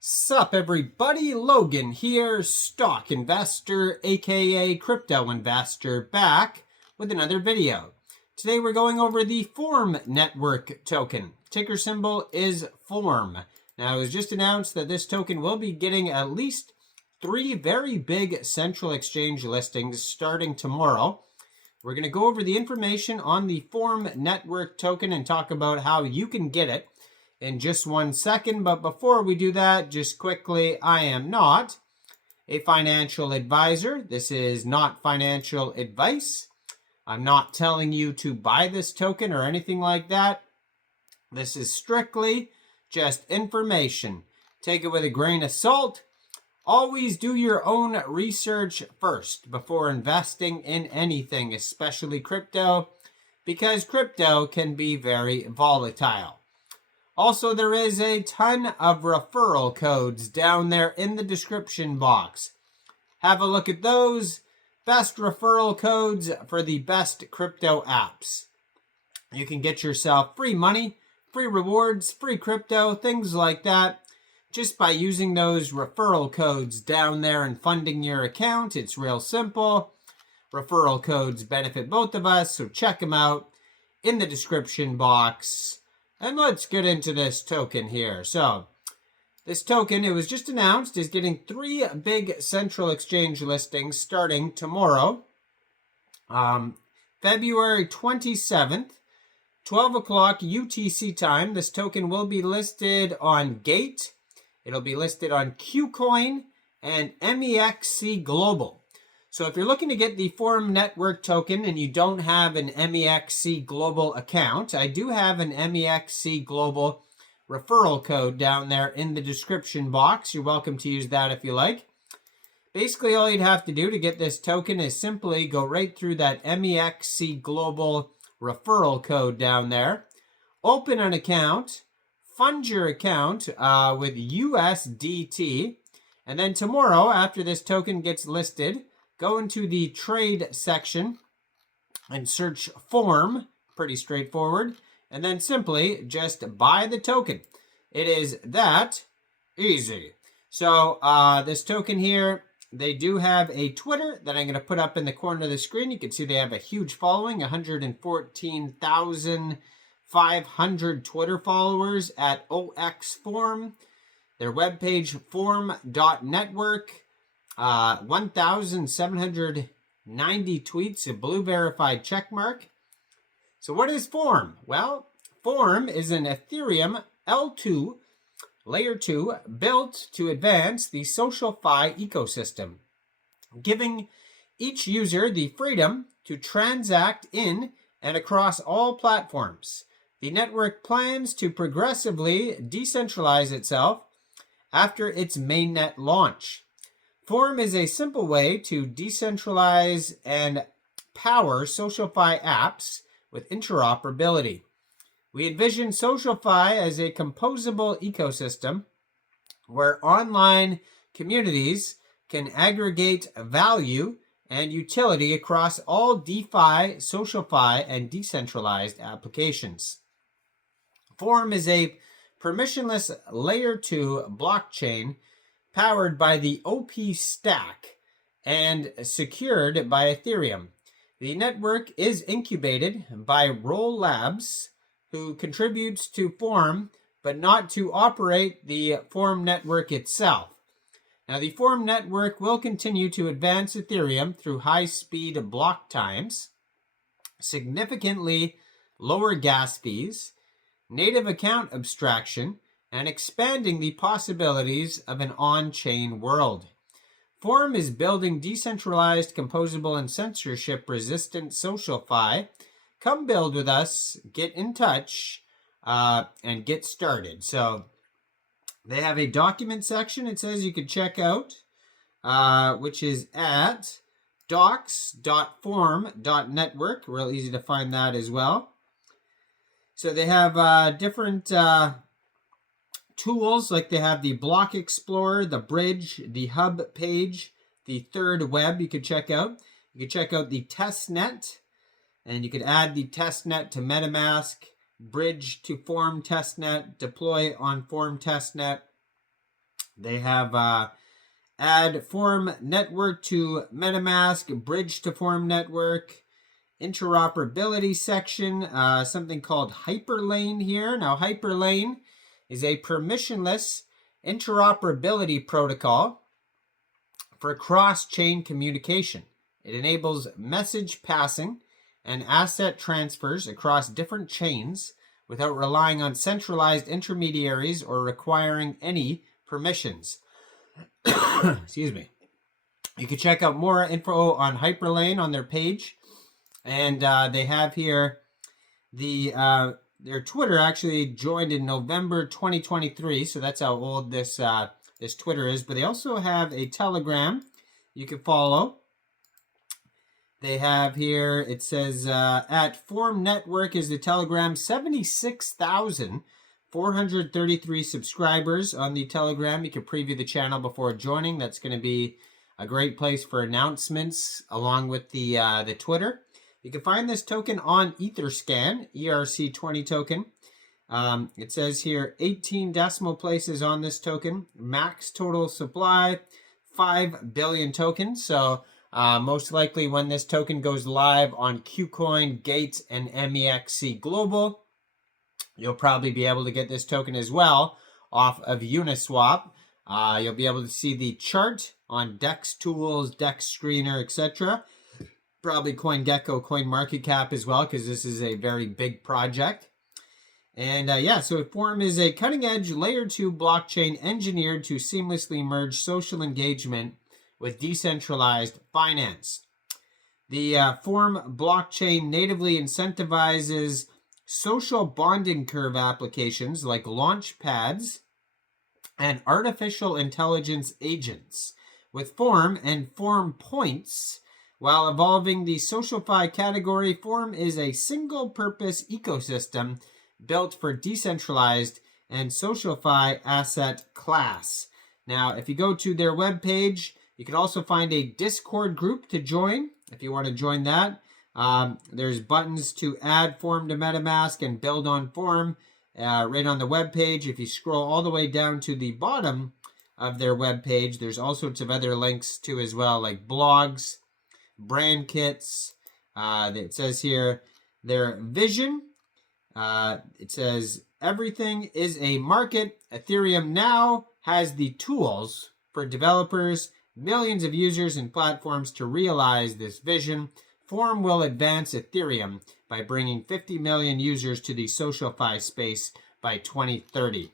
Sup everybody, Logan here, stock investor aka crypto investor, back with another video. Today we're going over the Form Network token. Ticker symbol is FORM. Now it was just announced that this token will be getting at least 3 very big central exchange listings starting tomorrow. We're going to go over the information on the Form Network token and talk about how you can get it in just 1 second. But before we do that, just quickly, I am not a financial advisor. This is not financial advice. I'm not telling you to buy this token or anything like that. This is strictly just information. Take it with a grain of salt. Always do your own research first before investing in anything, especially crypto, because crypto can be very volatile. Also, there is a ton of referral codes down there in the description box. Have a look at those. Best referral codes for the best crypto apps. You can get yourself free money, free rewards, free crypto, things like that, just by using those referral codes down there and funding your account. It's real simple. Referral codes benefit both of us, so check them out in the description box. And let's get into this token here. So, this token, it was just announced, is getting 3 big central exchange listings starting tomorrow. February 27th, 12 o'clock UTC time. This token will be listed on Gate. It'll be listed on Kucoin and Mexc Global. So if you're looking to get the Form Network token and you don't have an Mexc Global account, I do have an Mexc Global referral code down there in the description box. You're welcome to use that if you like. Basically, all you'd have to do to get this token is simply go right through that Mexc Global referral code down there, open an account, fund your account with USDT, and then tomorrow, after this token gets listed, go into the trade section and search Form, pretty straightforward, and then simply just buy the token. It is that easy. So this token here, they do have a Twitter that I'm going to put up in the corner of the screen. You can see they have a huge following, 114,500 Twitter followers at OX Form. Their webpage, form.network. 1,790 tweets, a blue verified check mark. So what is Form? Well, Form is an Ethereum L2 Layer 2 built to advance the SocialFi ecosystem, giving each user the freedom to transact in and across all platforms. The network plans to progressively decentralize itself after its mainnet launch. Form is a simple way to decentralize and power SocialFi apps with interoperability. We envision SocialFi as a composable ecosystem where online communities can aggregate value and utility across all DeFi, SocialFi, and decentralized applications. Form is a permissionless Layer 2 blockchain powered by the OP stack and secured by Ethereum. The network is incubated by Roll Labs, who contributes to Form, but not to operate the Form network itself. Now, the Form network will continue to advance Ethereum through high-speed block times, significantly lower gas fees, native account abstraction, and expanding the possibilities of an on-chain world. Form is building decentralized, composable, and censorship-resistant SocialFi. Come build with us, get in touch, and get started. So they have a document section, it says you can check out, which is at docs.form.network. Real easy to find that as well. So they have different tools, like they have the Block Explorer, the Bridge, the Hub page, the Third Web you could check out. You could check out the testnet, and you could add the testnet to MetaMask, bridge to Form testnet, deploy on Form testnet. They have add Forum network to MetaMask, bridge to Forum network, interoperability section, something called Hyperlane here. Now, Hyperlane is a permissionless interoperability protocol for cross-chain communication. It enables message passing and asset transfers across different chains without relying on centralized intermediaries or requiring any permissions. Excuse me. You can check out more info on Hyperlane on their page. And they have here their Twitter actually joined in November 2023. So that's how old this Twitter is. But they also have a Telegram you can follow. They have here, it says, at Forum Network is the Telegram, 76,433 subscribers on the Telegram. You can preview the channel before joining. That's going to be a great place for announcements along with the Twitter. You can find this token on Etherscan, ERC20 token. It says here 18 decimal places on this token. Max total supply, 5 billion tokens. So most likely when this token goes live on Kucoin, Gates, and Mexc Global, you'll probably be able to get this token as well off of Uniswap. You'll be able to see the chart on Dex Tools, Dex Screener, etc. Probably CoinGecko, CoinMarketCap as well, because this is a very big project. And yeah, so Forum is a cutting-edge Layer 2 blockchain engineered to seamlessly merge social engagement with decentralized finance. The Forum blockchain natively incentivizes social bonding curve applications like launch pads and artificial intelligence agents. With Forum and Forum points, while evolving the SocialFi category, Forum is a single-purpose ecosystem built for decentralized and SocialFi asset class. Now, if you go to their webpage, you can also find a Discord group to join if you want to join that. There's buttons to add Forum to MetaMask and build on Forum right on the webpage. If you scroll all the way down to the bottom of their webpage, there's all sorts of other links too as well, like blogs, brand kits. It says here their vision. It says everything is a market. Ethereum now has the tools for developers, millions of users and platforms to realize this vision. Forum will advance Ethereum by bringing 50 million users to the SocialFi space by 2030.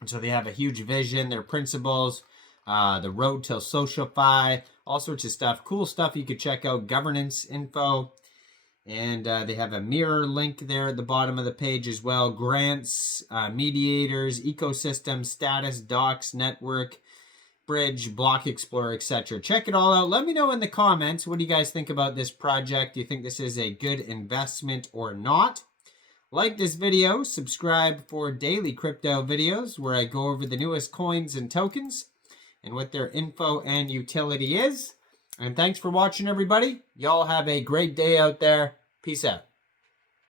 And so they have a huge vision, their principles, the road to SocialFi, all sorts of stuff. Cool stuff you could check out, governance info. And they have a mirror link there at the bottom of the page as well. Grants, mediators, ecosystem, status, docs, network, bridge, block explorer, etc. Check it all out. Let me know in the comments, what do you guys think about this project? Do you think this is a good investment or not? Like this video, subscribe for daily crypto videos where I go over the newest coins and tokens and what their info and utility is. And thanks for watching, everybody. Y'all have a great day out there. Peace out.